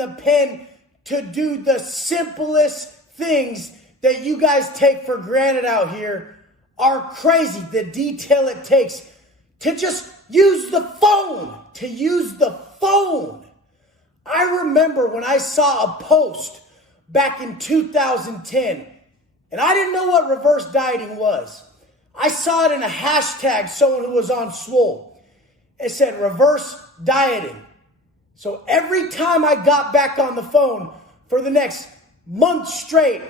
in the pen to do the simplest things that you guys take for granted out here are crazy. The detail it takes to just use the phone, I remember when I saw a post back in 2010, and I didn't know what reverse dieting was. I saw it in a hashtag, someone who was on Swole. It said reverse dieting. So every time I got back on the phone for the next month straight,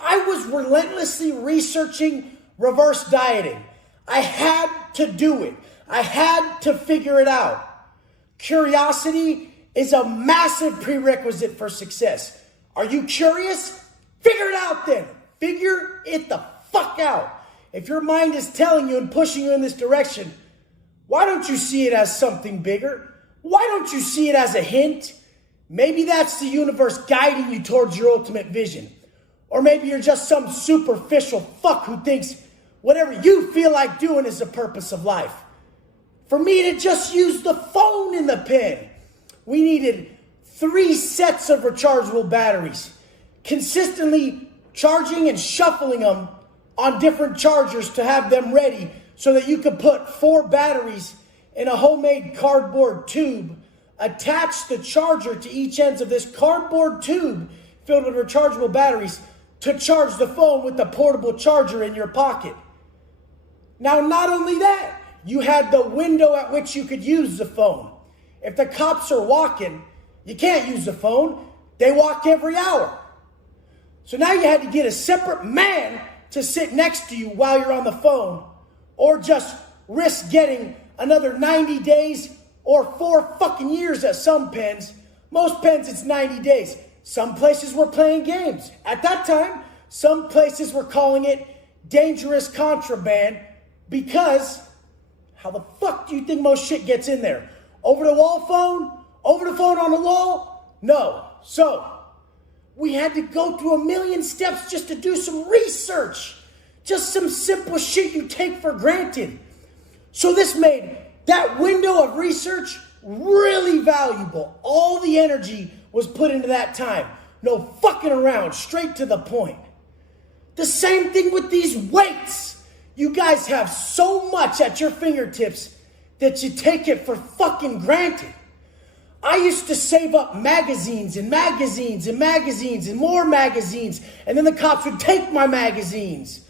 I was relentlessly researching reverse dieting. I had to do it. I had to figure it out. Curiosity is a massive prerequisite for success. Are you curious? Figure it out then. Figure it the fuck out. If your mind is telling you and pushing you in this direction, why don't you see it as something bigger? Why don't you see it as a hint? Maybe that's the universe guiding you towards your ultimate vision. Or maybe you're just some superficial fuck who thinks whatever you feel like doing is the purpose of life. For me to just use the phone in the pen, we needed 3 sets of rechargeable batteries, consistently charging and shuffling them on different chargers to have them ready so that you could put 4 batteries in a homemade cardboard tube, attach the charger to each ends of this cardboard tube filled with rechargeable batteries to charge the phone with the portable charger in your pocket. Now, not only that, you had the window at which you could use the phone. If the cops are walking, you can't use the phone. They walk every hour. So now you had to get a separate man to sit next to you while you're on the phone, or just risk getting another 90 days or 4 fucking years at some pens. Most pens, it's 90 days. Some places were playing games. At that time, some places were calling it dangerous contraband because how the fuck do you think most shit gets in there? Over the wall phone? Over the phone on the wall? No. So, we had to go through 1,000,000 steps just to do some research. Just some simple shit you take for granted. So this made that window of research really valuable. All the energy was put into that time. No fucking around, straight to the point. The same thing with these weights. You guys have so much at your fingertips that you take it for fucking granted. I used to save up magazines and magazines and magazines and more magazines, and then the cops would take my magazines.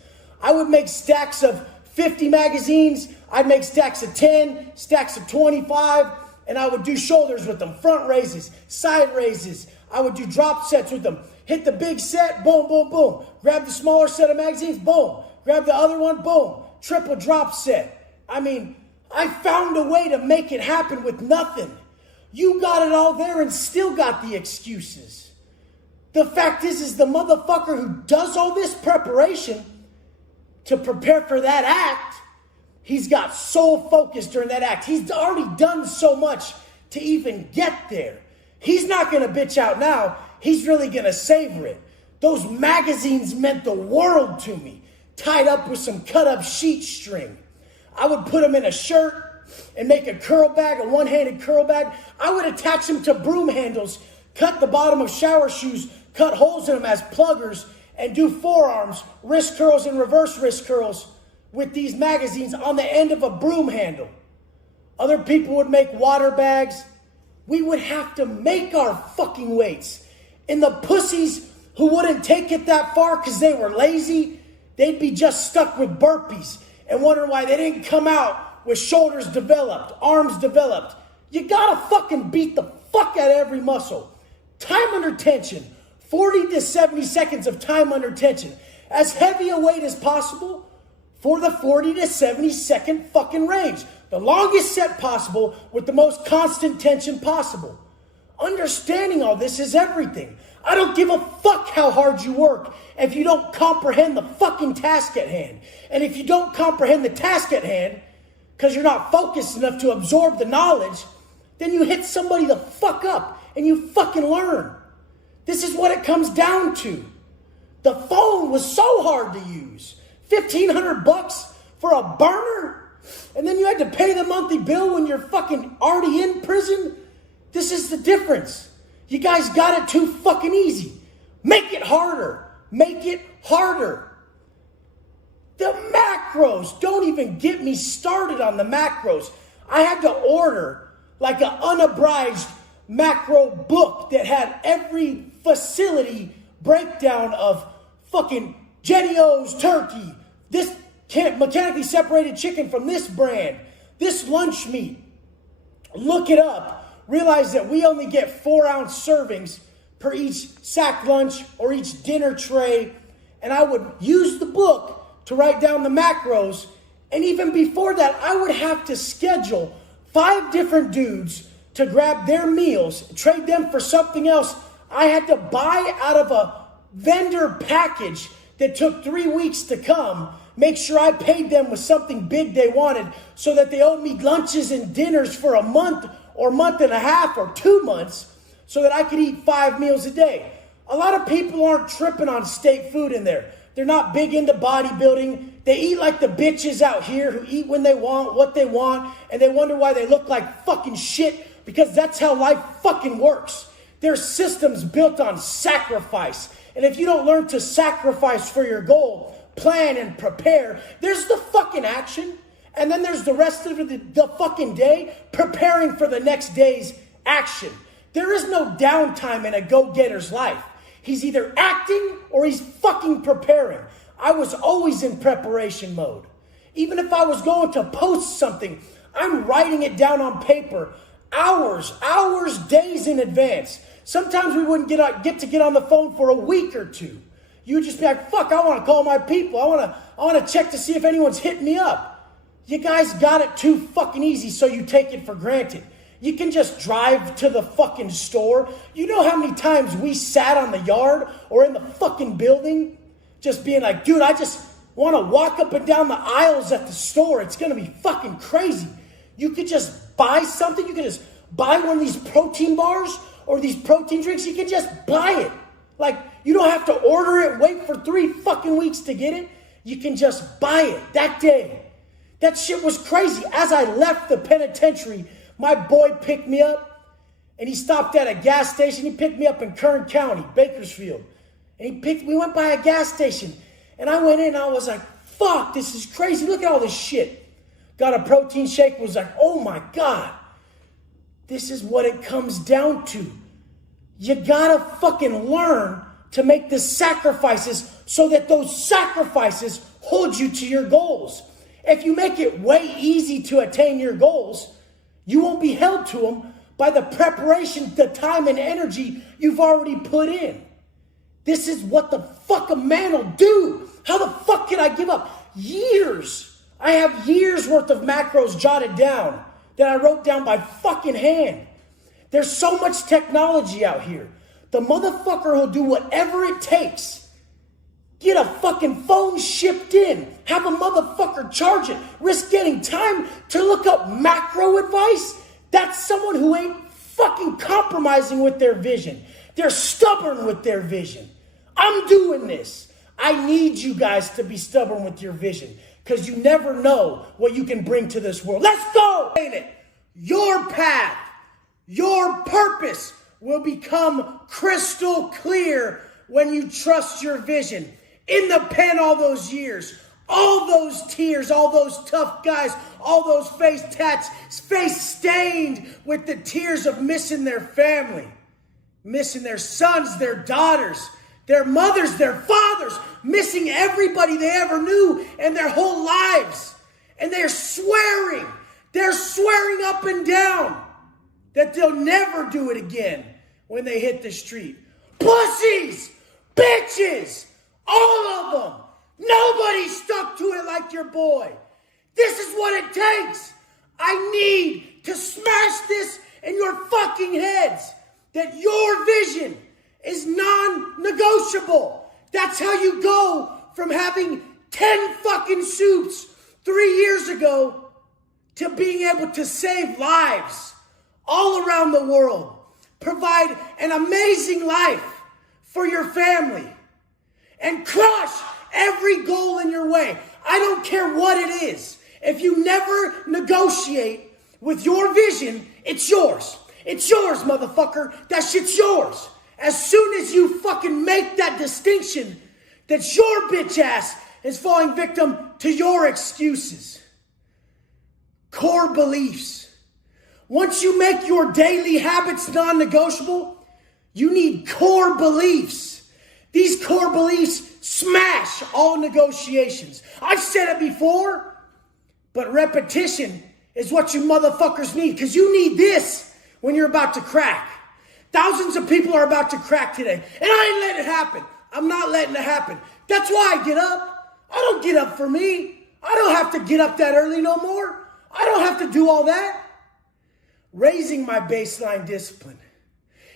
I would make stacks of 50 magazines. I'd make stacks of 10, stacks of 25, and I would do shoulders with them, front raises, side raises. I would do drop sets with them. Hit the big set, boom, boom, boom. Grab the smaller set of magazines, boom. Grab the other one, boom. Triple drop set. I mean, I found a way to make it happen with nothing. You got it all there and still got the excuses. The fact is the motherfucker who does all this preparation to prepare for that act, he's got so focused during that act. He's already done so much to even get there. He's not going to bitch out now. He's really going to savor it. Those magazines meant the world to me, tied up with some cut up sheet string. I would put them in a shirt and make a curl bag, a one-handed curl bag. I would attach them to broom handles, cut the bottom of shower shoes, cut holes in them as pluggers, and do forearms, wrist curls and reverse wrist curls with these magazines on the end of a broom handle. Other people would make water bags. We would have to make our fucking weights. And the pussies who wouldn't take it that far because they were lazy, they'd be just stuck with burpees and wondering why they didn't come out with shoulders developed, arms developed. You gotta fucking beat the fuck out of every muscle. Time under tension, 40 to 70 seconds of time under tension. As heavy a weight as possible for the 40 to 70 second fucking range. The longest set possible with the most constant tension possible. Understanding all this is everything. I don't give a fuck how hard you work if you don't comprehend the fucking task at hand. And if you don't comprehend the task at hand, because you're not focused enough to absorb the knowledge, then you hit somebody the fuck up and you fucking learn. This is what it comes down to. The phone was so hard to use. $1,500 for a burner? And then you had to pay the monthly bill when you're fucking already in prison? This is the difference. You guys got it too fucking easy. Make it harder. Make it harder. The macros, don't even get me started on the macros. I had to order like an unabridged macro book that had every facility breakdown of fucking Jenny O's turkey, this mechanically separated chicken from this brand, this lunch meat. Look it up. Realize that we only get 4-ounce servings per each sack lunch or each dinner tray. And I would use the book to write down the macros. And even before that, I would have to schedule 5 different dudes to grab their meals, trade them for something else. I had to buy out of a vendor package that took 3 weeks to come, make sure I paid them with something big they wanted so that they owed me lunches and dinners for a month or month and a half or 2 months so that I could eat 5 meals a day. A lot of people aren't tripping on state food in there. They're not big into bodybuilding. They eat like the bitches out here who eat when they want, what they want, and they wonder why they look like fucking shit because that's how life fucking works. There's systems built on sacrifice. And if you don't learn to sacrifice for your goal, plan and prepare, there's the fucking action. And then there's the rest of the fucking day preparing for the next day's action. There is no downtime in a go-getter's life. He's either acting or he's fucking preparing. I was always in preparation mode. Even if I was going to post something, I'm writing it down on paper hours, days in advance. Sometimes we wouldn't get to get on the phone for a week or two. You'd just be like, fuck, I want to call my people. I want to check to see if anyone's hitting me up. You guys got it too fucking easy, so you take it for granted. You can just drive to the fucking store. You know how many times we sat on the yard or in the fucking building just being like, dude, I just want to walk up and down the aisles at the store. It's going to be fucking crazy. You could just buy something. You could just buy one of these protein bars or these protein drinks. You can just buy it. Like, you don't have to order it, wait for 3 fucking weeks to get it. You can just buy it that day. That shit was crazy. As I left the penitentiary, my boy picked me up and he stopped at a gas station. He picked me up in Kern County, Bakersfield. And we went by a gas station. And I went in and I was like, fuck, this is crazy. Look at all this shit. Got a protein shake, was like, oh my God. This is what it comes down to. You gotta fucking learn to make the sacrifices so that those sacrifices hold you to your goals. If you make it way easy to attain your goals, you won't be held to them by the preparation, the time and energy you've already put in. This is what the fuck a man will do. How the fuck can I give up? Years. I have years worth of macros jotted down that I wrote down by fucking hand. There's so much technology out here. The motherfucker will do whatever it takes. Get a fucking phone shipped in. Have a motherfucker charge it. Risk getting time to look up macro advice. That's someone who ain't fucking compromising with their vision. They're stubborn with their vision. I'm doing this. I need you guys to be stubborn with your vision because you never know what you can bring to this world. Let's go! Ain't it? Your path, your purpose will become crystal clear when you trust your vision. In the pen all those years, all those tears, all those tough guys, all those face tats, face stained with the tears of missing their family, missing their sons, their daughters, their mothers, their fathers, missing everybody they ever knew in their whole lives. And they're swearing up and down that they'll never do it again when they hit the street. Pussies, bitches, all of them. Nobody stuck to it like your boy. This is what it takes. I need to smash this in your fucking heads that your vision is non-negotiable. That's how you go from having 10 fucking suits 3 years ago to being able to save lives all around the world. Provide an amazing life for your family. And crush every goal in your way. I don't care what it is. If you never negotiate with your vision, it's yours. It's yours, motherfucker. That shit's yours. As soon as you fucking make that distinction, that your bitch ass is falling victim to your excuses. Core beliefs. Once you make your daily habits non-negotiable, you need core beliefs. These core beliefs smash all negotiations. I've said it before, but repetition is what you motherfuckers need, because you need this when you're about to crack. Thousands of people are about to crack today, and I ain't letting it happen. I'm not letting it happen. That's why I get up. I don't get up for me. I don't have to get up that early no more. I don't have to do all that. Raising my baseline discipline.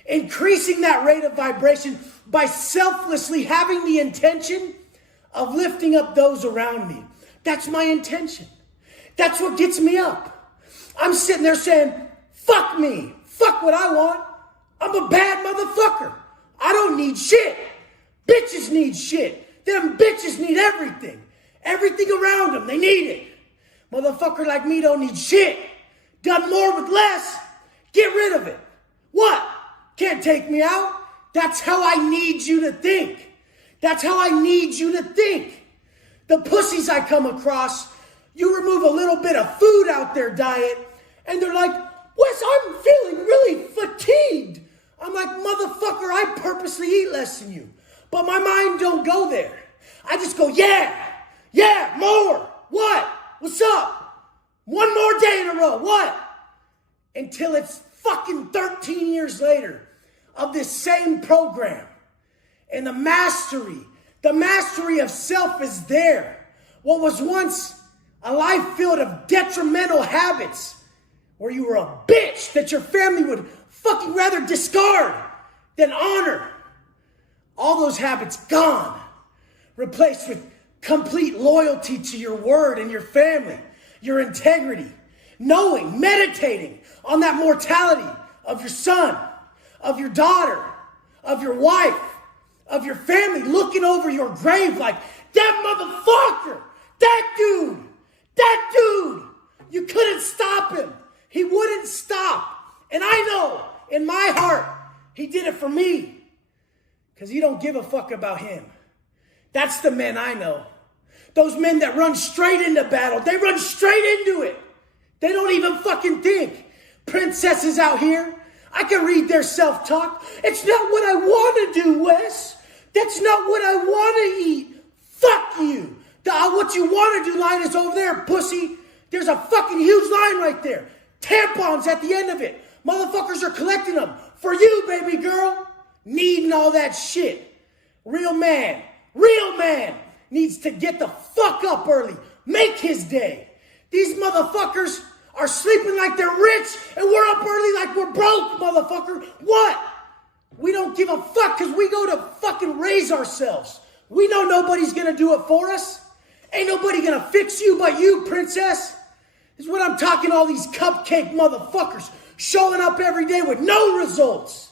Increasing that rate of vibration by selflessly having the intention of lifting up those around me. That's my intention. That's what gets me up. I'm sitting there saying, fuck me. Fuck what I want. I'm a bad motherfucker. I don't need shit. Bitches need shit. Them bitches need everything. Everything around them, they need it. Motherfucker like me don't need shit. Done more with less. Get rid of it. What? Can't take me out? That's how I need you to think. That's how I need you to think. The pussies I come across, you remove a little bit of food out their diet, and they're like, Wes, I'm feeling really fatigued. I'm like, motherfucker, I purposely eat less than you. But my mind don't go there. I just go, yeah, more. What? What's up? One more day in a row. What? Until it's fucking 13 years later of this same program. And the mastery of self is there. What was once a life filled of detrimental habits, where you were a bitch that your family would fucking rather discard than honor. All those habits gone. Replaced with complete loyalty to your word and your family, your integrity. Knowing, meditating on that mortality of your son, of your daughter, of your wife, of your family, looking over your grave like, that motherfucker, that dude, you couldn't stop him. He wouldn't stop. And I know in my heart, he did it for me, because he don't give a fuck about him. That's the men I know. Those men that run straight into battle. They run straight into it. They don't even fucking think. Princesses out here, I can read their self-talk. It's not what I want to do, Wes. That's not what I want to eat. Fuck you. What you want to do line is over there, pussy. There's a fucking huge line right there. Tampons at the end of it. Motherfuckers are collecting them. For you, baby girl. Needing all that shit. Real man needs to get the fuck up early. Make his day. These motherfuckers are sleeping like they're rich, and we're up early like we're broke, motherfucker. What? We don't give a fuck because we go to fucking raise ourselves. We know nobody's going to do it for us. Ain't nobody going to fix you but you, princess. This is what I'm talking, all these cupcake motherfuckers showing up every day with no results.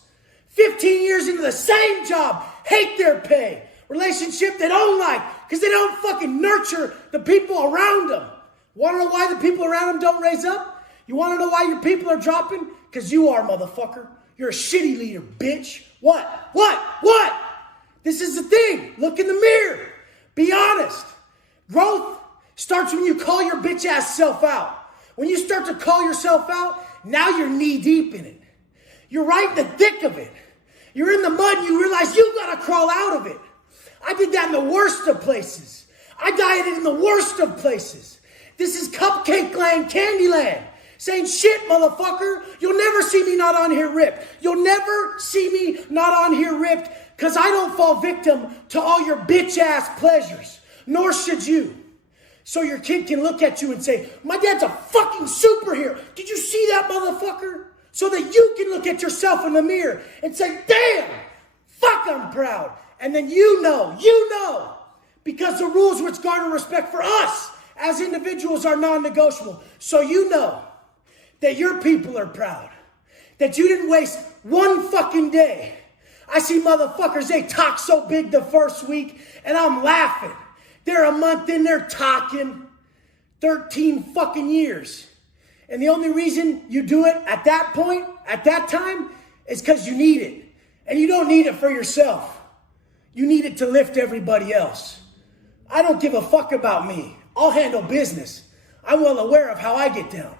15 years into the same job, hate their pay. Relationship they don't like because they don't fucking nurture the people around them. Want to know why the people around them don't raise up? You want to know why your people are dropping? Because you are, motherfucker. You're a shitty leader, bitch. What? This is the thing. Look in the mirror. Be honest. Growth starts when you call your bitch ass self out. When you start to call yourself out, now you're knee deep in it. You're right in the thick of it. You're in the mud and you realize you gotta crawl out of it. I did that in the worst of places. I dieted in the worst of places. This is cupcake land, candy land. Saying, shit, motherfucker, you'll never see me not on here ripped. You'll never see me not on here ripped because I don't fall victim to all your bitch ass pleasures. Nor should you. So your kid can look at you and say, my dad's a fucking superhero. Did you see that motherfucker? So that you can look at yourself in the mirror and say, damn, fuck, I'm proud. And then you know, because the rules which garner respect for us as individuals are non-negotiable. So you know that your people are proud. That you didn't waste one fucking day. I see motherfuckers, they talk so big the first week, and I'm laughing. They're a month in, they're talking 13 fucking years. And the only reason you do it at that point, at that time, is because you need it. And you don't need it for yourself. You need it to lift everybody else. I don't give a fuck about me. I'll handle business. I'm well aware of how I get down.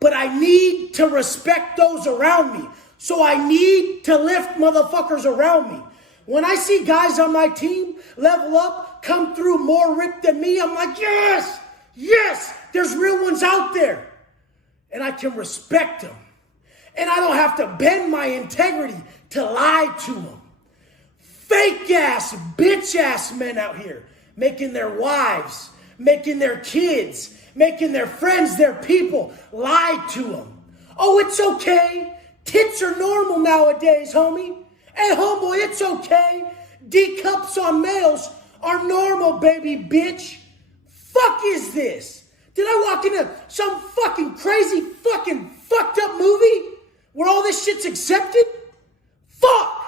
But I need to respect those around me. So I need to lift motherfuckers around me. When I see guys on my team level up, come through more ripped than me, I'm like, yes, yes, there's real ones out there. And I can respect them. And I don't have to bend my integrity to lie to them. Fake ass, bitch ass men out here, making their wives, making their kids, making their friends, their people, lie to them. Oh, it's okay. Tits are normal nowadays, homie. Hey, homeboy, it's okay. D cups on males are normal, baby bitch. Fuck is this? Did I walk into some fucking crazy fucking fucked up movie where all this shit's accepted? Fuck.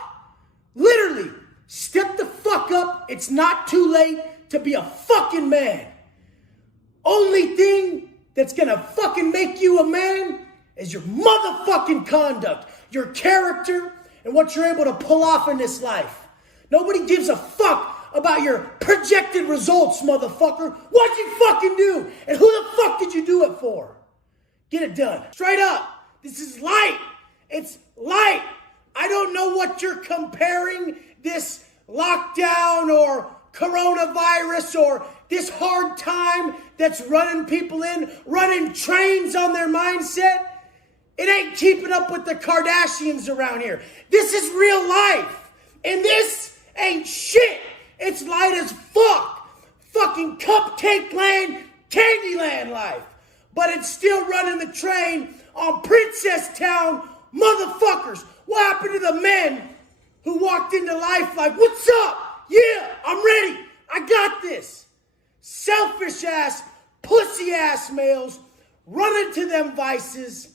Literally, step the fuck up. It's not too late to be a fucking man. Only thing that's gonna fucking make you a man is your motherfucking conduct, your character, and what you're able to pull off in this life. Nobody gives a fuck about your projected results, motherfucker. What'd you fucking do? And who the fuck did you do it for? Get it done. Straight up. This is light. It's light. I don't know what you're comparing this lockdown or coronavirus or this hard time that's running people in, running trains on their mindset. It ain't keeping up with the Kardashians around here. This is real life. And this ain't shit. It's light as fuck. Fucking cupcake land, Candyland life. But it's still running the train on Princess Town motherfuckers. What happened to the men who walked into life like, what's up? Yeah, I'm ready. I got this. Selfish ass, pussy ass males running to them vices,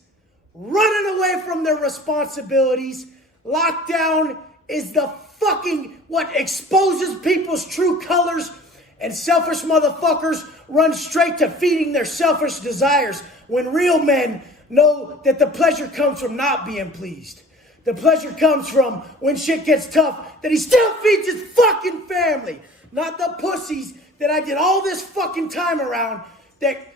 running away from their responsibilities. Lockdown is the fucking what exposes people's true colors, and selfish motherfuckers run straight to feeding their selfish desires when real men know that the pleasure comes from not being pleased. The pleasure comes from when shit gets tough, that he still feeds his fucking family. Not the pussies that I did all this fucking time around that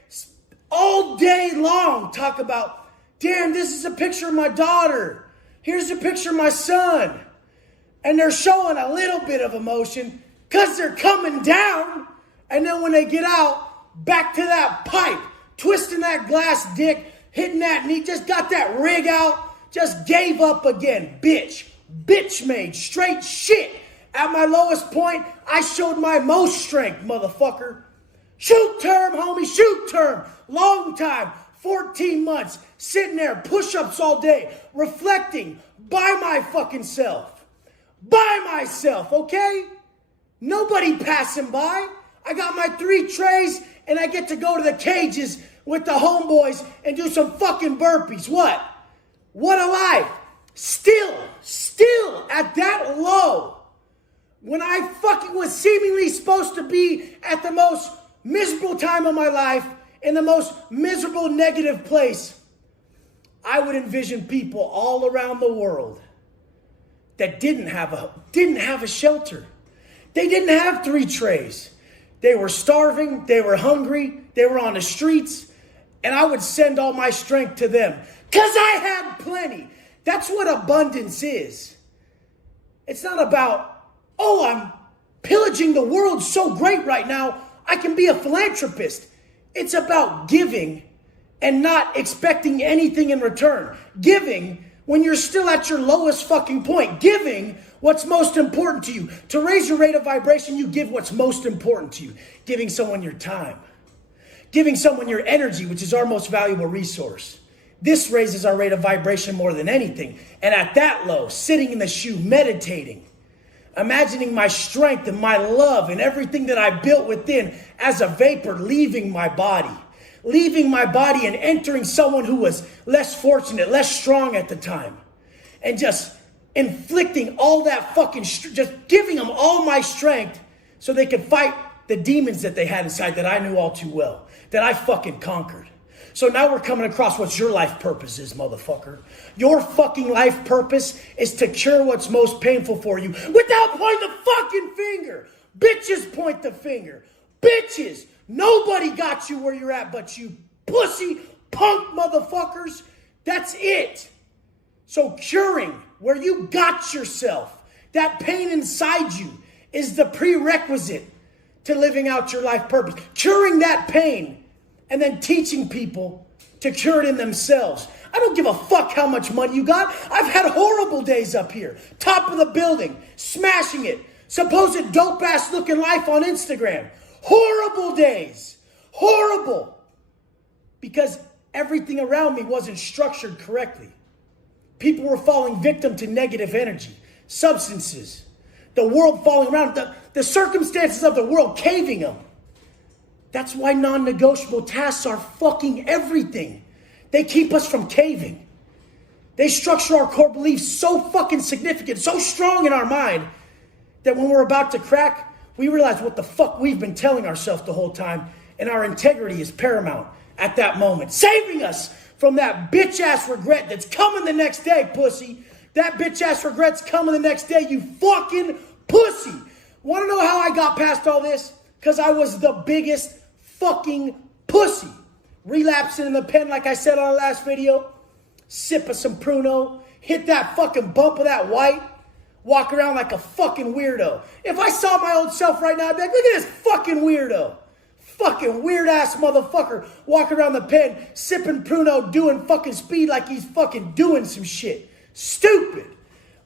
all day long talk about, damn, this is a picture of my daughter. Here's a picture of my son. And they're showing a little bit of emotion because they're coming down. And then when they get out, back to that pipe, twisting that glass dick, hitting that knee, just got that rig out, just gave up again. Bitch made, straight shit. At my lowest point, I showed my most strength, motherfucker. Shoot term, homie, shoot term. Long time, 14 months, sitting there, push-ups all day, reflecting by my fucking self. By myself, okay? Nobody passing by. I got my 3 trays and I get to go to the cages with the homeboys and do some fucking burpees. What a life. Still at that low, when I fucking was seemingly supposed to be at the most miserable time of my life, in the most miserable negative place, I would envision people all around the world that didn't have a shelter. They didn't have 3 trays. They were starving, they were hungry, they were on the streets, and I would send all my strength to them because I had plenty. That's what abundance is. It's not about, oh, I'm pillaging the world so great right now, I can be a philanthropist. It's about giving and not expecting anything in return. Giving when you're still at your lowest fucking point. Giving what's most important to you. To raise your rate of vibration, you give what's most important to you. Giving someone your time. Giving someone your energy, which is our most valuable resource. This raises our rate of vibration more than anything. And at that low, sitting in the shoe, meditating, imagining my strength and my love and everything that I built within as a vapor leaving my body. Leaving my body and entering someone who was less fortunate, less strong at the time. And just inflicting all that fucking, just giving them all my strength so they could fight the demons that they had inside that I knew all too well. That I fucking conquered. So now we're coming across what your life purpose is, motherfucker. Your fucking life purpose is to cure what's most painful for you without pointing the fucking finger. Bitches point the finger. Bitches. Nobody got you where you're at but you pussy punk motherfuckers. That's it. So curing where you got yourself, that pain inside you, is the prerequisite to living out your life purpose. Curing that pain and then teaching people to cure it in themselves. I don't give a fuck how much money you got. I've had horrible days up here. Top of the building, smashing it. Supposed dope ass looking life on Instagram. Horrible days. Horrible. Because everything around me wasn't structured correctly. People were falling victim to negative energy, substances, the world falling around, the circumstances of the world caving them. That's why non-negotiable tasks are fucking everything. They keep us from caving. They structure our core beliefs so fucking significant, so strong in our mind, that when we're about to crack, we realize what the fuck we've been telling ourselves the whole time, and our integrity is paramount at that moment, saving us from that bitch-ass regret that's coming the next day, pussy. That bitch-ass regret's coming the next day, you fucking pussy. Want to know how I got past all this? Because I was the biggest fucking pussy. Relapsing in the pen like I said on the last video. Sip of some Pruno. Hit that fucking bump of that white. Walk around like a fucking weirdo. If I saw my old self right now, I'd be like, look at this fucking weirdo. Fucking weird-ass motherfucker walking around the pen, sipping Pruno, doing fucking speed like he's fucking doing some shit. Stupid.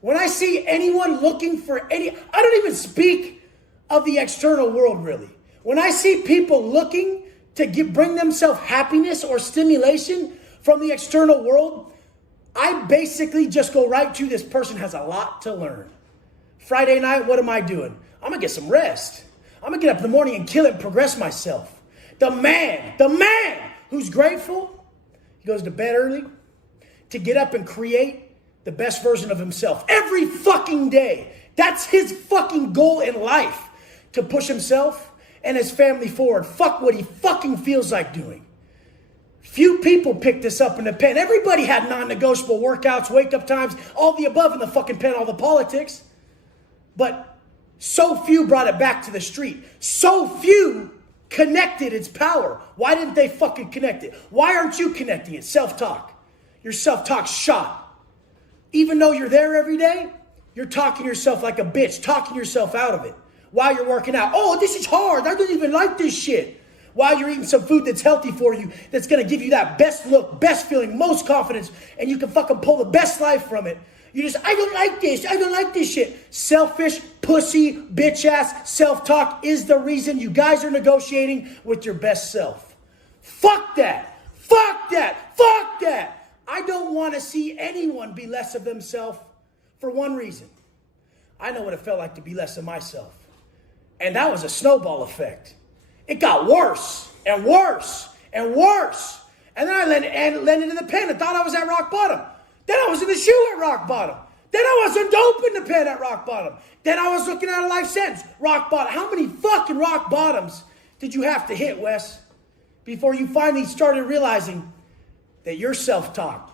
When I see anyone looking for I don't even speak of the external world, really. When I see people looking to bring themselves happiness or stimulation from the external world, I basically just go right to this person has a lot to learn. Friday night, what am I doing? I'm going to get some rest. I'm going to get up in the morning and kill it and progress myself. The man who's grateful, he goes to bed early to get up and create the best version of himself every fucking day. That's his fucking goal in life, to push himself and his family forward. Fuck what he fucking feels like doing. Few people picked this up in the pen. Everybody had non-negotiable workouts, wake-up times, all the above in the fucking pen, all the politics. But so few brought it back to the street. So few connected its power. Why didn't they fucking connect it? Why aren't you connecting it? Self-talk. Your self-talk's shot. Even though you're there every day, you're talking yourself like a bitch, talking yourself out of it while you're working out. Oh, this is hard. I don't even like this shit. While you're eating some food that's healthy for you, that's going to give you that best look, best feeling, most confidence, and you can fucking pull the best life from it. You just, I don't like this. I don't like this shit. Selfish, pussy, bitch ass self-talk is the reason you guys are negotiating with your best self. Fuck that. Fuck that. Fuck that. I don't want to see anyone be less of themselves for one reason. I know what it felt like to be less of myself. And that was a snowball effect. It got worse and worse and worse. And then I landed in the pen and thought I was at rock bottom. Then I was in the shoe at rock bottom. Then I was dope in the pen at rock bottom. Then I was looking at a life sentence. Rock bottom. How many fucking rock bottoms did you have to hit, Wes, before you finally started realizing that your self-talk,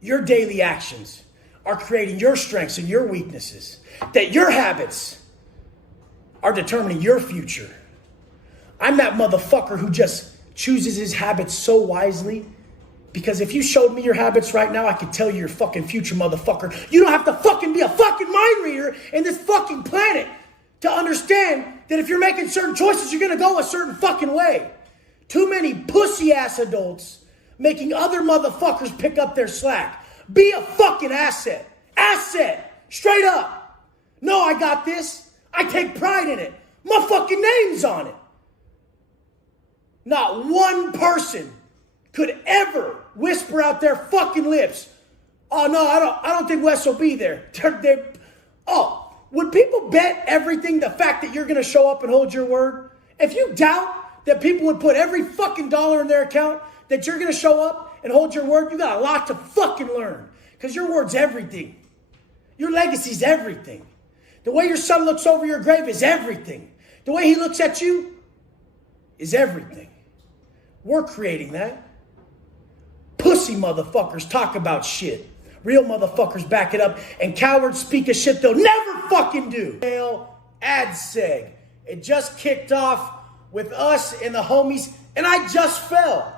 your daily actions are creating your strengths and your weaknesses, that your habits are determining your future? I'm that motherfucker who just chooses his habits so wisely, because if you showed me your habits right now, I could tell you your fucking future, motherfucker. You don't have to fucking be a fucking mind reader in this fucking planet to understand that if you're making certain choices, you're gonna go a certain fucking way. Too many pussy ass adults making other motherfuckers pick up their slack. Be a fucking asset. Asset. Straight up. No, I got this. I take pride in it. My fucking name's on it. Not one person could ever whisper out their fucking lips, oh no, I don't think Wes will be there. Would people bet everything the fact that you're going to show up and hold your word? If you doubt that people would put every fucking dollar in their account that you're going to show up and hold your word, you got a lot to fucking learn. Because your word's everything. Your legacy's everything. The way your son looks over your grave is everything. The way he looks at you is everything. We're creating that. Pussy motherfuckers talk about shit. Real motherfuckers back it up. And cowards speak of shit they'll never fucking do. Ad seg. It just kicked off with us and the homies. And I just fell.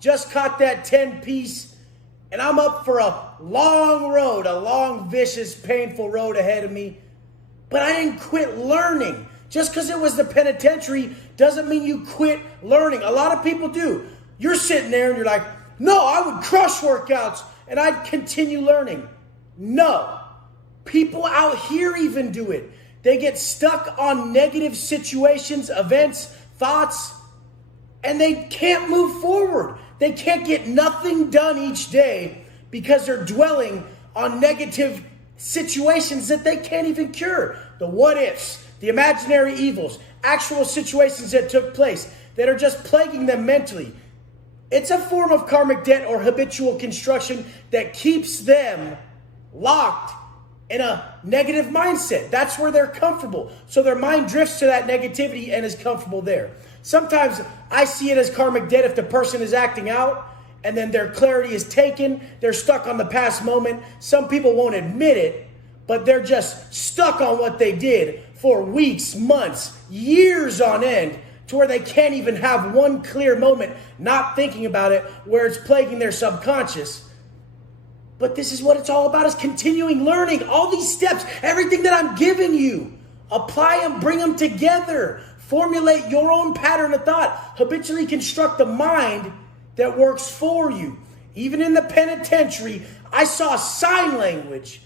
Just caught that 10-piece. And I'm up for a long road. A long, vicious, painful road ahead of me. But I didn't quit learning. Just because it was the penitentiary doesn't mean you quit learning. A lot of people do. You're sitting there and you're like, no, I would crush workouts and I'd continue learning. No. People out here even do it. They get stuck on negative situations, events, thoughts, and they can't move forward. They can't get nothing done each day because they're dwelling on negative situations that they can't even cure. The what ifs, the imaginary evils, actual situations that took place that are just plaguing them mentally. It's a form of karmic debt or habitual construction that keeps them locked in a negative mindset. That's where they're comfortable. So their mind drifts to that negativity and is comfortable there. Sometimes I see it as karmic debt if the person is acting out and then their clarity is taken. They're stuck on the past moment. Some people won't admit it, but they're just stuck on what they did for weeks, months, years on end, to where they can't even have one clear moment not thinking about it, where it's plaguing their subconscious. But this is what it's all about, is continuing learning. All these steps, everything that I'm giving you, apply them, bring them together. Formulate your own pattern of thought. Habitually construct the mind that works for you. Even in the penitentiary, I saw sign language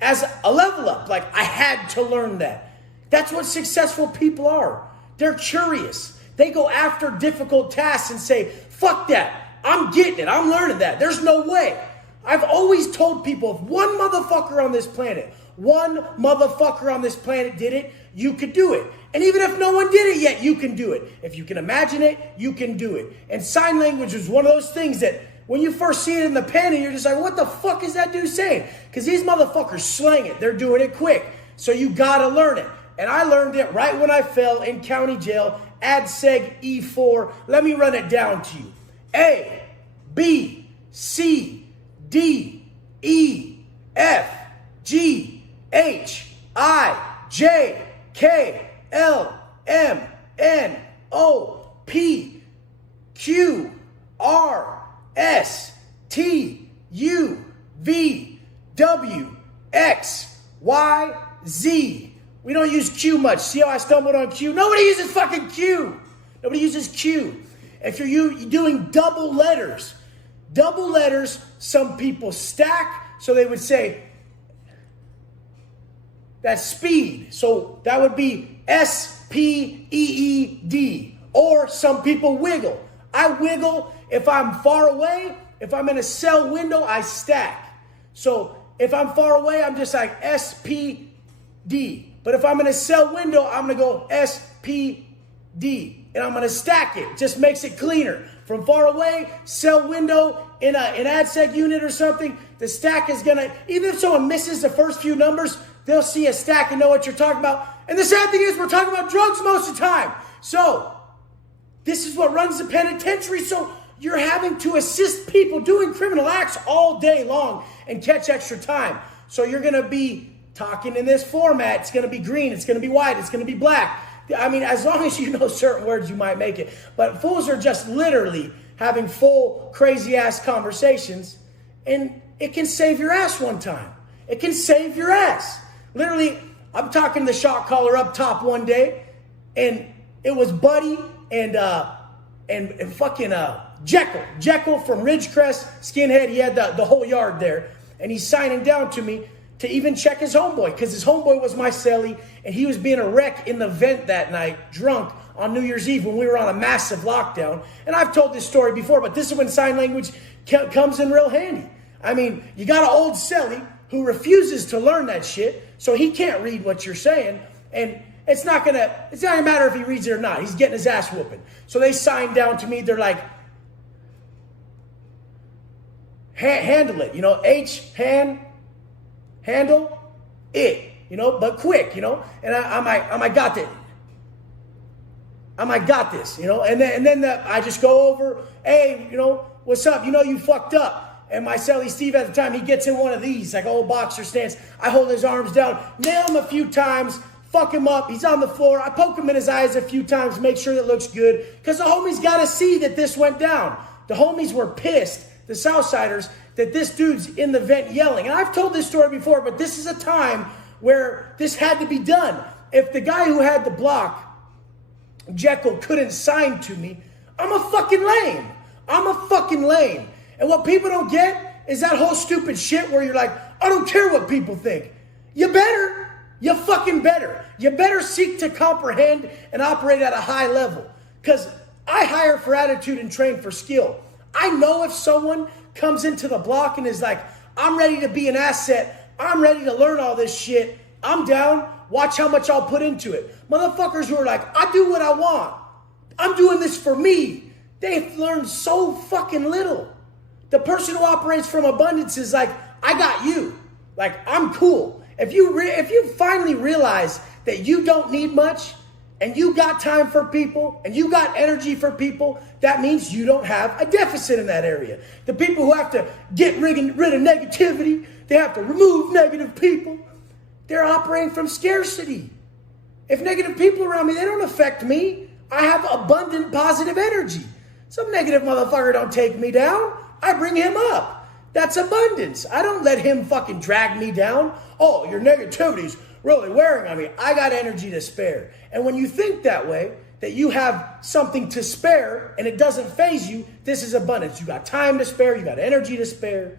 as a level up. Like, I had to learn that. That's what successful people are. They're curious. They go after difficult tasks and say, fuck that. I'm getting it. I'm learning that. There's no way. I've always told people, if one motherfucker on this planet did it, you could do it. And even if no one did it yet, you can do it. If you can imagine it, you can do it. And sign language is one of those things that when you first see it in the pen and you're just like, what the fuck is that dude saying? Because these motherfuckers slang it. They're doing it quick. So you gotta learn it. And I learned it right when I fell in county jail, ad seg E4. Let me run it down to you. A, B, C, D, E, F, G, H, I, J, K, L, M, N, O, P, Q, R, S, T, U, V, W, X, Y, Z. We don't use Q much. See how I stumbled on Q? Nobody uses fucking Q. Nobody uses Q. If you're doing double letters, some people stack. So they would say, that's speed. So that would be S-P-E-E-D. Or some people wiggle. I wiggle if I'm far away. If I'm in a cell window, I stack. So if I'm far away, I'm just like S-P-D. But if I'm in a cell window, I'm going to go S-P-D. And I'm going to stack it. Just makes it cleaner. From far away, cell window, in an AdSec unit or something, the stack is going to, even if someone misses the first few numbers, they'll see a stack and know what you're talking about. And the sad thing is, we're talking about drugs most of the time. So this is what runs the penitentiary. So you're having to assist people doing criminal acts all day long and catch extra time. So you're going to be talking in this format. It's going to be green. It's going to be white. It's going to be black. I mean, as long as you know certain words, you might make it. But fools are just literally having full crazy ass conversations, and it can save your ass one time. It can save your ass. Literally, I'm talking the shot caller up top one day, and it was Buddy and fucking Jekyll from Ridgecrest, skinhead. He had the whole yard there, and he's signing down to me to even check his homeboy, because his homeboy was my cellie, and he was being a wreck in the vent that night, drunk on New Year's Eve when we were on a massive lockdown. And I've told this story before, but this is when sign language comes in real handy. I mean, you got an old cellie who refuses to learn that shit, so he can't read what you're saying, and it's not gonna matter if he reads it or not. He's getting his ass whooping. So they sign down to me. They're like, handle it, handle it, but quick, and I got that. I'm like, got this, and then I just go over, hey, what's up? You fucked up. And my celly Steve at the time, he gets in one of these, like old boxer stance. I hold his arms down, nail him a few times, fuck him up. He's on the floor. I poke him in his eyes a few times, make sure that looks good. Because the homies got to see that this went down. The homies were pissed, the Southsiders, that this dude's in the vent yelling. And I've told this story before, but this is a time where this had to be done. If the guy who had the block, Jekyll, couldn't sign to me, I'm a fucking lame. I'm a fucking lame. And what people don't get is that whole stupid shit where you're like, I don't care what people think. You better. You fucking better. You better seek to comprehend and operate at a high level. Because I hire for attitude and train for skill. I know if someone comes into the block and is like, I'm ready to be an asset. I'm ready to learn all this shit. I'm down. Watch how much I'll put into it. Motherfuckers who are like, I do what I want. I'm doing this for me. They've learned so fucking little. The person who operates from abundance is like, I got you. Like, I'm cool. If you finally realize that you don't need much and you got time for people and you got energy for people, that means you don't have a deficit in that area. The people who have to get rid of negativity, they have to remove negative people, they're operating from scarcity. If negative people around me, they don't affect me. I have abundant positive energy. Some negative motherfucker don't take me down. I bring him up. That's abundance. I don't let him fucking drag me down. Oh, your negativity's really wearing on me. I got energy to spare. And when you think that way, that you have something to spare and it doesn't faze you, this is abundance. You got time to spare. You got energy to spare.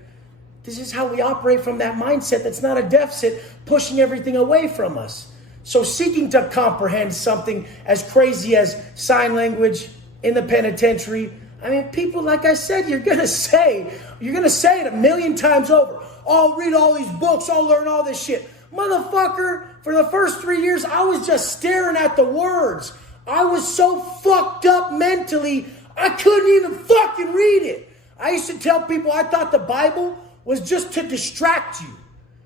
This is how we operate from that mindset that's not a deficit, pushing everything away from us. So seeking to comprehend something as crazy as sign language in the penitentiary, I mean, people, like I said, you're going to say it a million times over. Oh, I'll read all these books. I'll learn all this shit. Motherfucker, for the first 3 years, I was just staring at the words. I was so fucked up mentally, I couldn't even fucking read it. I used to tell people I thought the Bible was just to distract you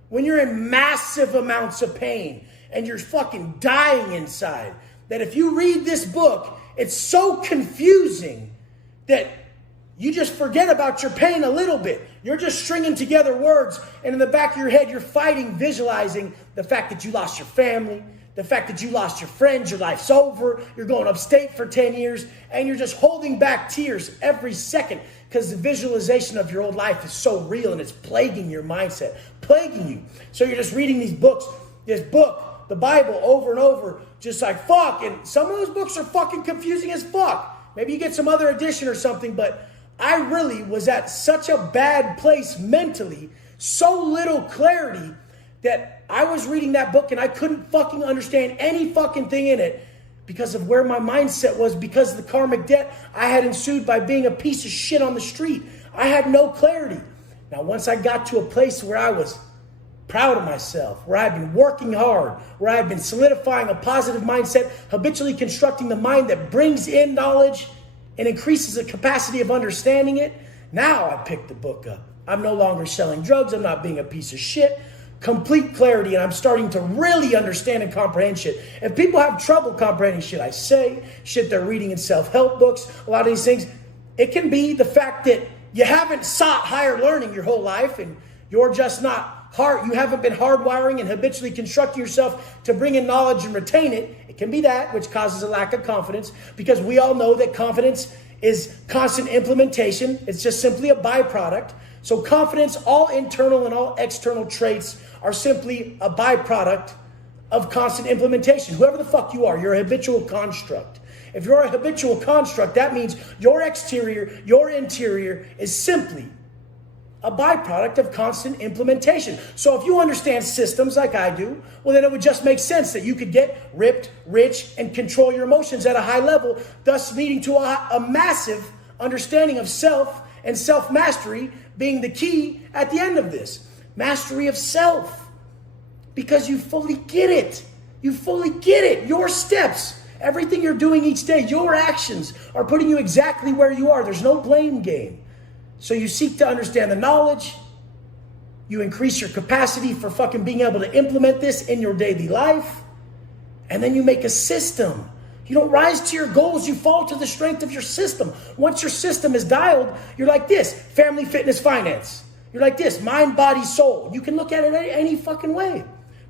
when you're in massive amounts of pain and you're fucking dying inside. That if you read this book, it's so confusing that you just forget about your pain a little bit. You're just stringing together words, and in the back of your head, you're fighting, visualizing the fact that you lost your family, the fact that you lost your friends, your life's over, you're going upstate for 10 years, and you're just holding back tears every second because the visualization of your old life is so real and it's plaguing your mindset, plaguing you. So you're just reading these books, this book, the Bible, over and over, just like fuck. And some of those books are fucking confusing as fuck. Maybe you get some other edition or something, but I really was at such a bad place mentally, so little clarity, that I was reading that book and I couldn't fucking understand any fucking thing in it because of where my mindset was, because of the karmic debt I had ensued by being a piece of shit on the street. I had no clarity. Now, once I got to a place where I was proud of myself, where I've been working hard, where I've been solidifying a positive mindset, habitually constructing the mind that brings in knowledge and increases the capacity of understanding it, now I pick the book up. I'm no longer selling drugs. I'm not being a piece of shit. Complete clarity, and I'm starting to really understand and comprehend shit. If people have trouble comprehending shit I say, shit they're reading in self-help books, a lot of these things, it can be the fact that you haven't sought higher learning your whole life and you're just not you haven't been hardwiring and habitually constructing yourself to bring in knowledge and retain it. It can be that, which causes a lack of confidence, because we all know that confidence is constant implementation. It's just simply a byproduct. So confidence, all internal and all external traits, are simply a byproduct of constant implementation. Whoever the fuck you are, you're a habitual construct. If you're a habitual construct, that means your exterior, your interior is simply a byproduct of constant implementation. So if you understand systems like I do, well, then it would just make sense that you could get ripped, rich, and control your emotions at a high level, thus leading to a massive understanding of self and self-mastery being the key at the end of this. Mastery of self. Because you fully get it. You fully get it. Your steps, everything you're doing each day, your actions are putting you exactly where you are. There's no blame game. So you seek to understand the knowledge. You increase your capacity for fucking being able to implement this in your daily life. And then you make a system. You don't rise to your goals, you fall to the strength of your system. Once your system is dialed, you're like this: family, fitness, finance. You're like this: mind, body, soul. You can look at it any fucking way.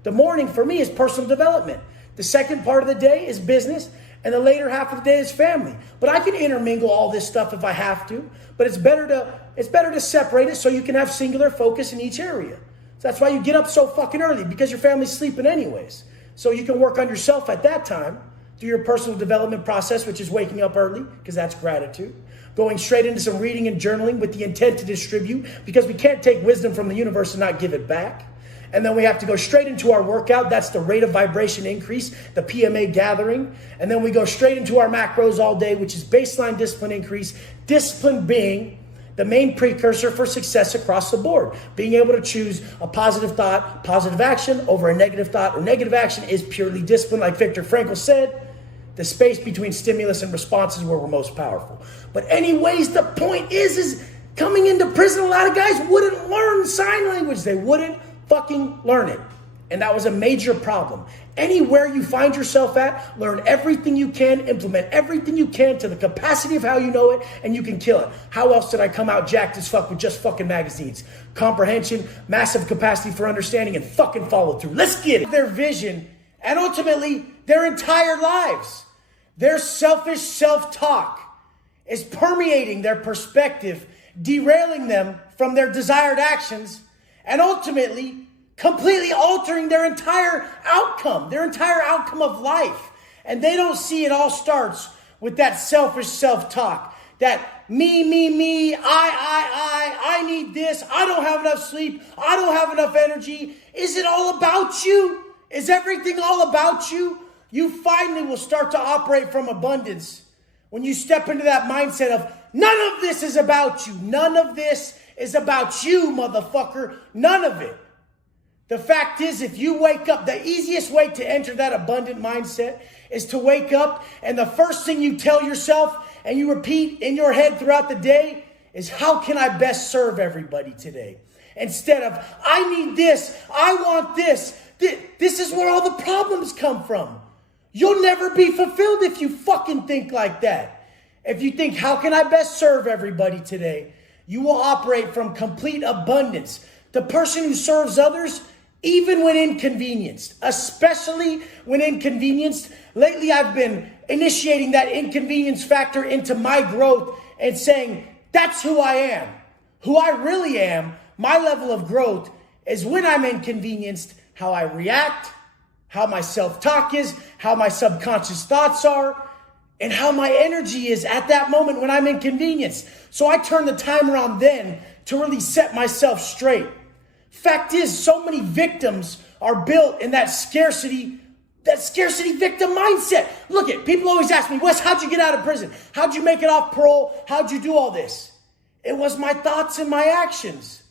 The morning for me is personal development. The second part of the day is business, and the later half of the day is family. But I can intermingle all this stuff if I have to, but it's better to separate it so you can have singular focus in each area. So that's why you get up so fucking early, because your family's sleeping anyways. So you can work on yourself at that time through your personal development process, which is waking up early, because that's gratitude. Going straight into some reading and journaling with the intent to distribute, because we can't take wisdom from the universe and not give it back. And then we have to go straight into our workout. That's the rate of vibration increase, the PMA gathering. And then we go straight into our macros all day, which is baseline discipline increase. Discipline being the main precursor for success across the board. Being able to choose a positive thought, positive action over a negative thought or negative action is purely discipline. Like Viktor Frankl said, the space between stimulus and response is where we're most powerful. But anyways, the point is coming into prison, a lot of guys wouldn't learn sign language. They wouldn't fucking learn it. And that was a major problem. Anywhere you find yourself at, learn everything you can, implement everything you can to the capacity of how you know it, and you can kill it. How else did I come out jacked as fuck with just fucking magazines? Comprehension, massive capacity for understanding, and fucking follow through. Let's get it. Their vision, and ultimately their entire lives. Their selfish self-talk is permeating their perspective, derailing them from their desired actions, and ultimately completely altering their entire outcome of life. And they don't see it all starts with that selfish self-talk. That me, I need this, I don't have enough sleep, I don't have enough energy. Is it all about you? Is everything all about you? You finally will start to operate from abundance when you step into that mindset of none of this is about you. None of this is about you, motherfucker. None of it. The fact is, if you wake up, the easiest way to enter that abundant mindset is to wake up, and the first thing you tell yourself and you repeat in your head throughout the day is, how can I best serve everybody today? Instead of, I need this, I want this. This is where all the problems come from. You'll never be fulfilled if you fucking think like that. If you think, how can I best serve everybody today? You will operate from complete abundance. The person who serves others, even when inconvenienced, especially when inconvenienced. Lately, I've been initiating that inconvenience factor into my growth and saying, that's who I am. Who I really am, my level of growth is when I'm inconvenienced, how I react, how my self-talk is, how my subconscious thoughts are, and how my energy is at that moment when I'm inconvenienced. So I turn the timer on then to really set myself straight. Fact is, so many victims are built in that scarcity victim mindset. Look at, people always ask me, Wes, how'd you get out of prison? How'd you make it off parole? How'd you do all this? It was my thoughts and my actions.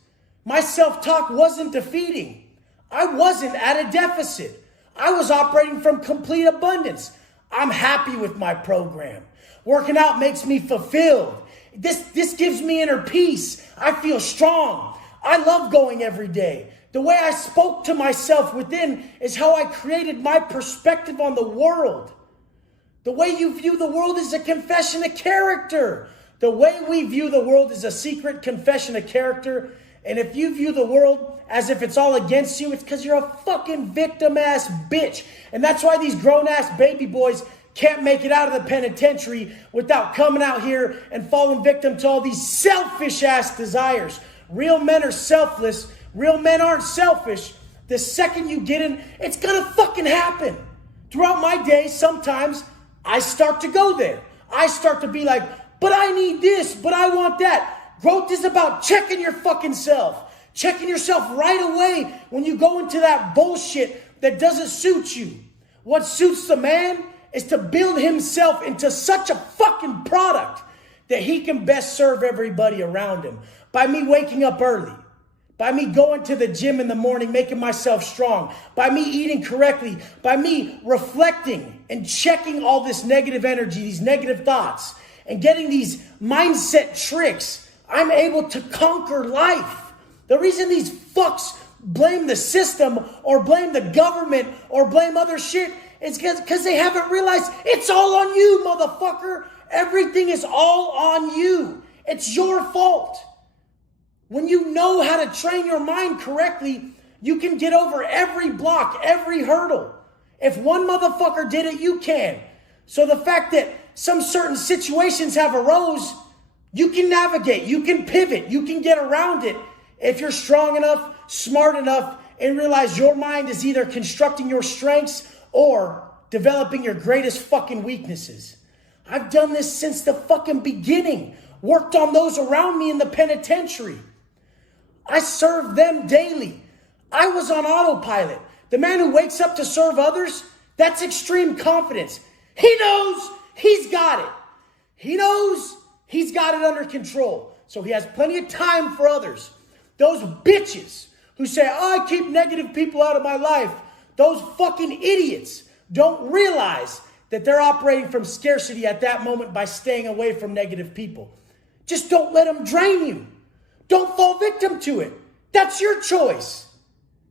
My self-talk wasn't defeating. I wasn't at a deficit. I was operating from complete abundance. I'm happy with my program. Working out makes me fulfilled. This gives me inner peace. I feel strong. I love going every day. The way I spoke to myself within is how I created my perspective on the world. The way you view the world is a confession of character. The way we view the world is a secret confession of character. And if you view the world as if it's all against you, it's because you're a fucking victim-ass bitch. And that's why these grown-ass baby boys can't make it out of the penitentiary without coming out here and falling victim to all these selfish-ass desires. Real men are selfless. Real men aren't selfish. The second you get in, it's gonna fucking happen. Throughout my day, sometimes I start to go there. I start to be like, but I need this, but I want that. Growth is about checking your fucking self. Checking yourself right away when you go into that bullshit that doesn't suit you. What suits the man is to build himself into such a fucking product that he can best serve everybody around him. By me waking up early. By me going to the gym in the morning, making myself strong. By me eating correctly. By me reflecting and checking all this negative energy, these negative thoughts, and getting these mindset tricks, I'm able to conquer life. The reason these fucks blame the system or blame the government or blame other shit. It's because they haven't realized it's all on you, motherfucker. Everything is all on you. It's your fault. When you know how to train your mind correctly, you can get over every block, every hurdle. If one motherfucker did it, you can. So the fact that some certain situations have arose, you can navigate, you can pivot, you can get around it if you're strong enough, smart enough, and realize your mind is either constructing your strengths or developing your greatest fucking weaknesses. I've done this since the fucking beginning. Worked on those around me in the penitentiary. I served them daily. I was on autopilot. The man who wakes up to serve others, that's extreme confidence. He knows he's got it. He knows he's got it under control. So he has plenty of time for others. Those bitches who say, oh, I keep negative people out of my life. Those fucking idiots don't realize that they're operating from scarcity at that moment by staying away from negative people. Just don't let them drain you. Don't fall victim to it. That's your choice.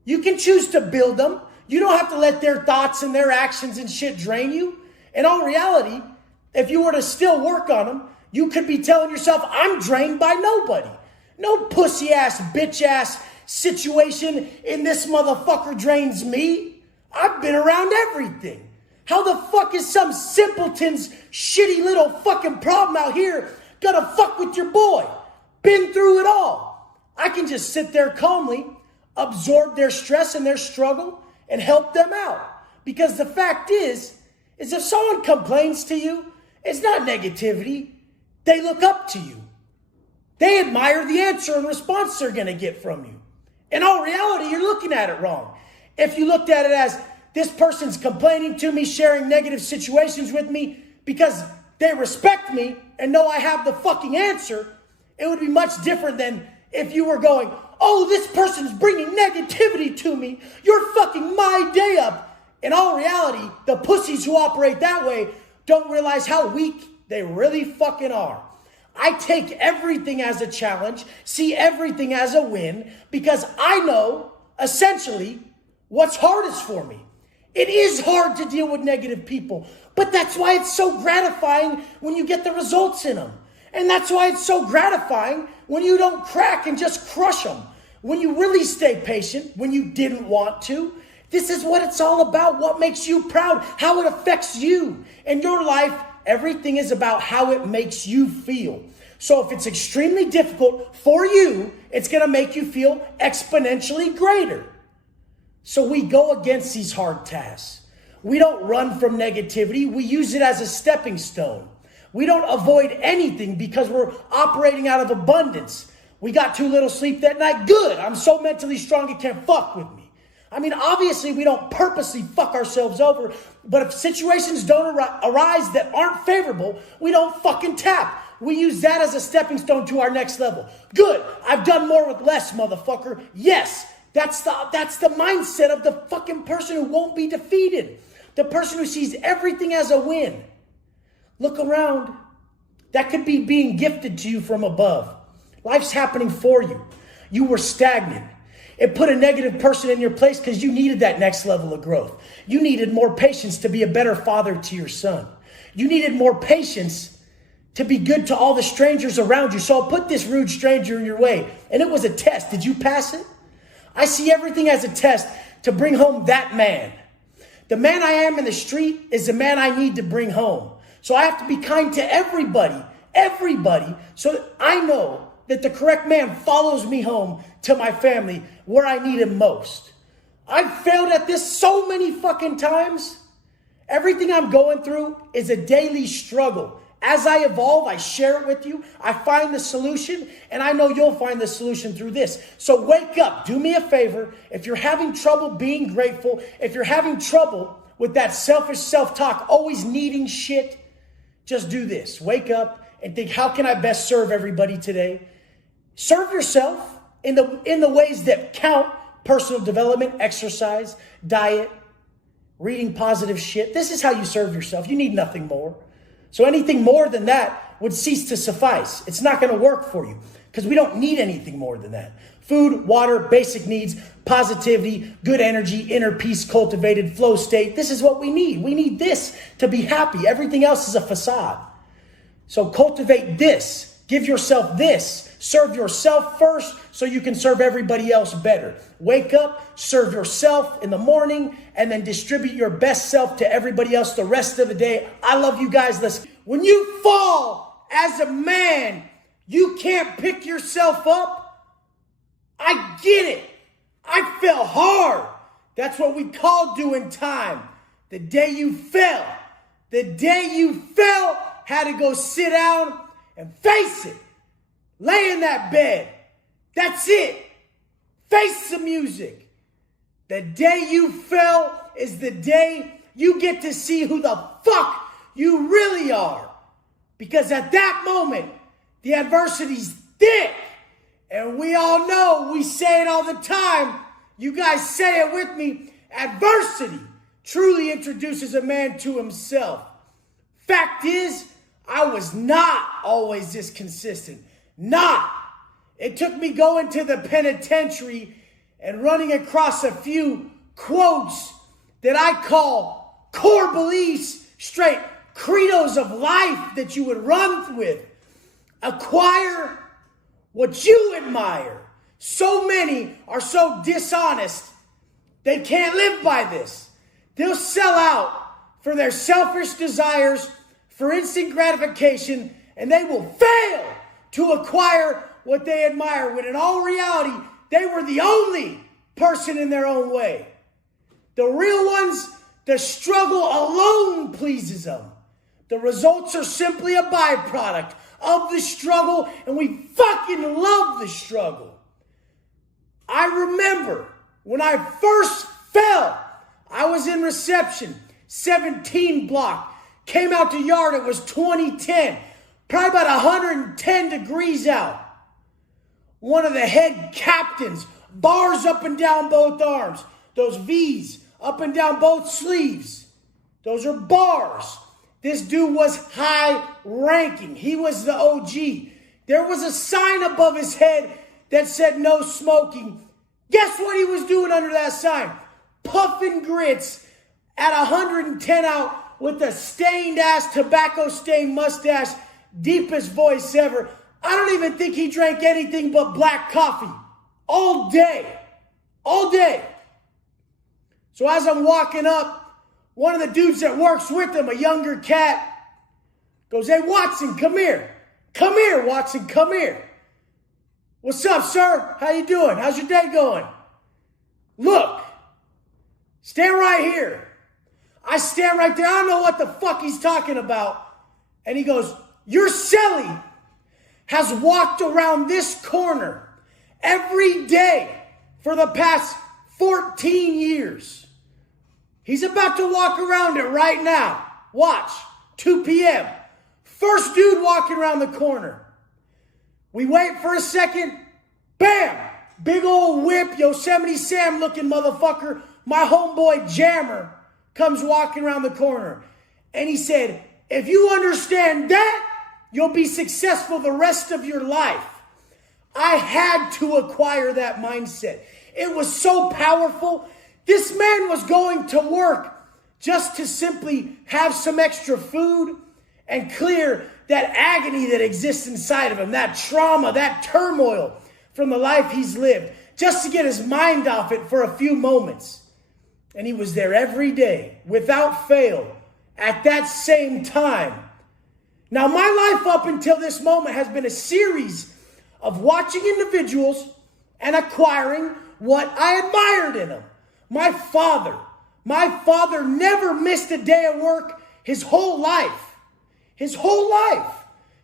You can choose to build them. You don't have to let their thoughts and their actions and shit drain you. In all reality, if you were to still work on them, you could be telling yourself, I'm drained by nobody. No pussy ass, bitch ass situation in this motherfucker drains me. I've been around everything. How the fuck is some simpleton's shitty little fucking problem out here gonna fuck with your boy? Been through it all. I can just sit there calmly, absorb their stress and their struggle, and help them out. Because the fact is if someone complains to you, it's not negativity. They look up to you. They admire the answer and response they're going to get from you. In all reality, you're looking at it wrong. If you looked at it as, this person's complaining to me, sharing negative situations with me because they respect me and know I have the fucking answer, it would be much different than if you were going, oh, this person's bringing negativity to me. You're fucking my day up. In all reality, the pussies who operate that way don't realize how weak they really fucking are. I take everything as a challenge, see everything as a win, because I know, essentially, what's hardest for me. It is hard to deal with negative people, but that's why it's so gratifying when you get the results in them. And that's why it's so gratifying when you don't crack and just crush them. When you really stay patient, when you didn't want to. This is what it's all about, what makes you proud, how it affects you. In your life, everything is about how it makes you feel. So if it's extremely difficult for you, it's going to make you feel exponentially greater. So we go against these hard tasks. We don't run from negativity. We use it as a stepping stone. We don't avoid anything because we're operating out of abundance. We got too little sleep that night. Good. I'm so mentally strong it can't fuck with me. I mean, obviously, we don't purposely fuck ourselves over, but if situations don't arise that aren't favorable, we don't fucking tap. We use that as a stepping stone to our next level. Good. I've done more with less, motherfucker. Yes, that's the mindset of the fucking person who won't be defeated. The person who sees everything as a win. Look around. That could be being gifted to you from above. Life's happening for you. You were stagnant. It put a negative person in your place because you needed that next level of growth. You needed more patience to be a better father to your son. You needed more patience to be good to all the strangers around you. So I'll put this rude stranger in your way. And it was a test. Did you pass it? I see everything as a test to bring home that man. The man I am in the street is the man I need to bring home. So I have to be kind to everybody, so that I know that the correct man follows me home to my family where I need him most. I've failed at this so many fucking times. Everything I'm going through is a daily struggle. As I evolve, I share it with you. I find the solution, and I know you'll find the solution through this. So wake up. Do me a favor. If you're having trouble being grateful, if you're having trouble with that selfish self-talk, always needing shit, just do this. Wake up and think, how can I best serve everybody today? Serve yourself in the ways that count: personal development, exercise, diet, reading positive shit. This is how you serve yourself. You need nothing more. So anything more than that would cease to suffice. It's not going to work for you because we don't need anything more than that. Food, water, basic needs, positivity, good energy, inner peace, cultivated flow state. This is what we need. We need this to be happy. Everything else is a facade. So cultivate this. Give yourself this. Serve yourself first so you can serve everybody else better. Wake up, serve yourself in the morning, and then distribute your best self to everybody else the rest of the day. I love you guys. When you fall as a man, you can't pick yourself up. I get it. I fell hard. That's what we call doing time. The day you fell, had to go sit down and face it. Lay in that bed. That's it. Face the music. The day you fell is the day you get to see who the fuck you really are. Because at that moment, the adversity's thick. And we all know, we say it all the time. You guys say it with me. Adversity truly introduces a man to himself. Fact is, I was not always this consistent. Not. It took me going to the penitentiary and running across a few quotes that I call core beliefs, straight credos of life that you would run with. Acquire what you admire. So many are so dishonest, they can't live by this. They'll sell out for their selfish desires, for instant gratification, and they will fail to acquire what they admire, when in all reality, they were the only person in their own way. The real ones, the struggle alone pleases them. The results are simply a byproduct of the struggle, and we fucking love the struggle. I remember when I first fell, I was in reception, 17 block, came out to yard, it was 2010, probably about 110 degrees out. One of the head captains, bars up and down both arms, those V's up and down both sleeves, those are bars. This dude was high ranking. He was the OG. There was a sign above his head that said no smoking. Guess what he was doing under that sign? Puffing grits at 110 out with a stained ass, tobacco stained mustache, deepest voice ever. I don't even think he drank anything but black coffee all day. All day. So as I'm walking up, one of the dudes that works with him, a younger cat, goes, "Hey, Watson, come here. Come here, Watson, come here." "What's up, sir? How you doing? How's your day going?" "Look, stand right here." I stand right there. I don't know what the fuck he's talking about. And he goes, "Your cellie has walked around this corner every day for the past 14 years. He's about to walk around it right now. Watch, 2 p.m. First dude walking around the corner. We wait for a second. Bam! Big old whip, Yosemite Sam looking motherfucker. My homeboy Jammer comes walking around the corner. And he said, "If you understand that, you'll be successful the rest of your life." I had to acquire that mindset. It was so powerful. This man was going to work just to simply have some extra food and clear that agony that exists inside of him, that trauma, that turmoil from the life he's lived, just to get his mind off it for a few moments. And he was there every day, without fail, at that same time. Now, my life up until this moment has been a series of watching individuals and acquiring what I admired in them. My father never missed a day of work his whole life. His whole life.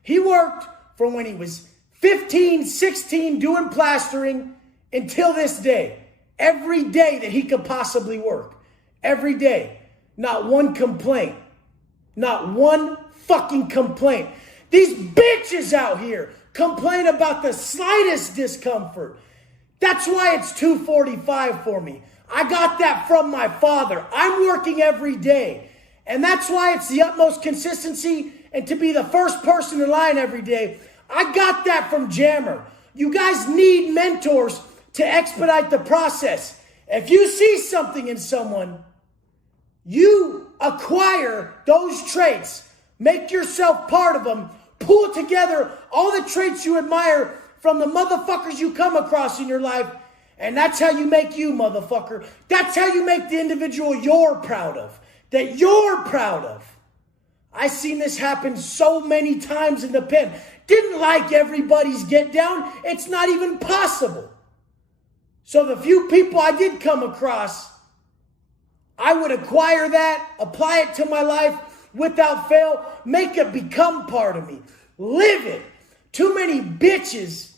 He worked from when he was 15, 16, doing plastering until this day. Every day that he could possibly work. Every day. Not one complaint. Not one fucking complaint. These bitches out here complain about the slightest discomfort. That's why it's 2:45 for me. I got that from my father. I'm working every day. And that's why it's the utmost consistency and to be the first person in line every day. I got that from Jammer. You guys need mentors to expedite the process. If you see something in someone, you acquire those traits, make yourself part of them, pull together all the traits you admire from the motherfuckers you come across in your life, and that's how you make you, motherfucker. That's how you make the individual you're proud of, that you're proud of. I've seen this happen so many times in the pen. Didn't like everybody's get down. It's not even possible. So the few people I did come across, I would acquire that, apply it to my life without fail, make it become part of me, live it. Too many bitches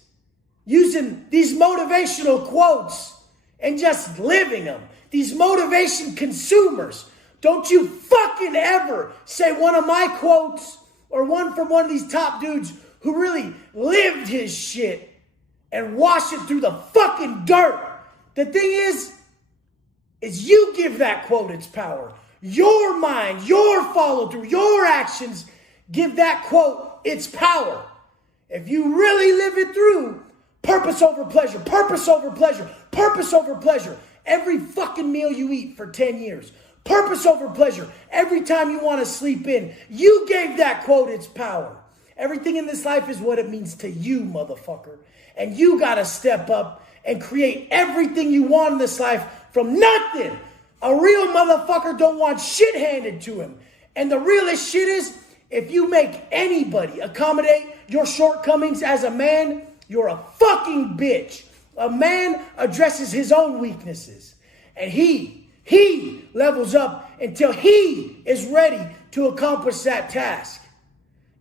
using these motivational quotes and just living them. These motivation consumers. Don't you fucking ever say one of my quotes or one from one of these top dudes who really lived his shit and wash it through the fucking dirt. The thing is you give that quote its power. Your mind, your follow through, your actions give that quote its power. If you really live it through, purpose over pleasure, purpose over pleasure, purpose over pleasure. Every fucking meal you eat for 10 years. Purpose over pleasure. Every time you want to sleep in, you gave that quote its power. Everything in this life is what it means to you, motherfucker. And you got to step up and create everything you want in this life from nothing. A real motherfucker don't want shit handed to him. And the realest shit is, if you make anybody accommodate your shortcomings as a man, you're a fucking bitch. A man addresses his own weaknesses. And he levels up until he is ready to accomplish that task.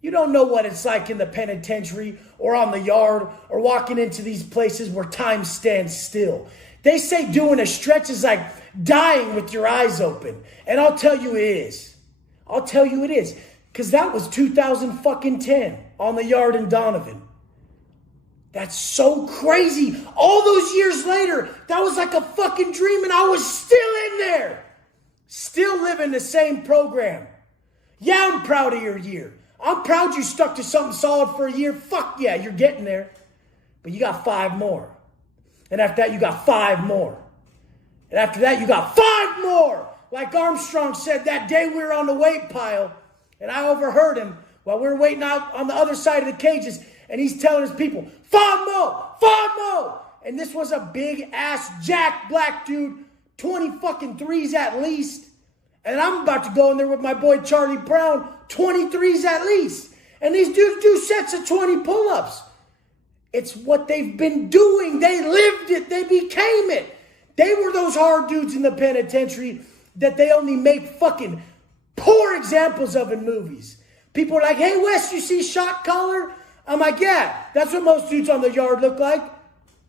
You don't know what it's like in the penitentiary or on the yard or walking into these places where time stands still. They say doing a stretch is like dying with your eyes open. And I'll tell you it is. I'll tell you it is. Because that was 2010 on the yard in Donovan. That's so crazy. All those years later, that was like a fucking dream and I was still in there. Still living the same program. Yeah, I'm proud of your year. I'm proud you stuck to something solid for a year. Fuck yeah, you're getting there. But you got 5 more. And after that, you got 5 more. And after that, you got 5 more. Like Armstrong said that day we were on the weight pile. And I overheard him while we were waiting out on the other side of the cages. And he's telling his people, 5 more, 5 more. And this was a big ass jack black dude, 20 fucking threes at least. And I'm about to go in there with my boy Charlie Brown, 23s at least. And these dudes do sets of 20 pull-ups. It's what they've been doing. They lived it. They became it. They were those hard dudes in the penitentiary that they only make fucking poor examples of in movies. People are like, hey, Wes, you see shot collar? I'm like, yeah, that's what most dudes on the yard look like.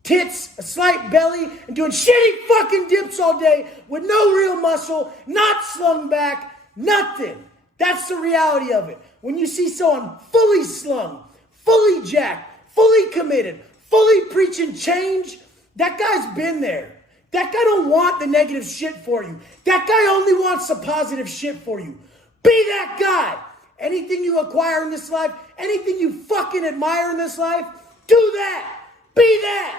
Tits, a slight belly, and doing shitty fucking dips all day with no real muscle, not slung back, nothing. That's the reality of it. When you see someone fully slung, fully jacked, fully committed, fully preaching change, that guy's been there. That guy don't want the negative shit for you. That guy only wants the positive shit for you. Be that guy. Anything you acquire in this life, anything you fucking admire in this life, do that. Be that.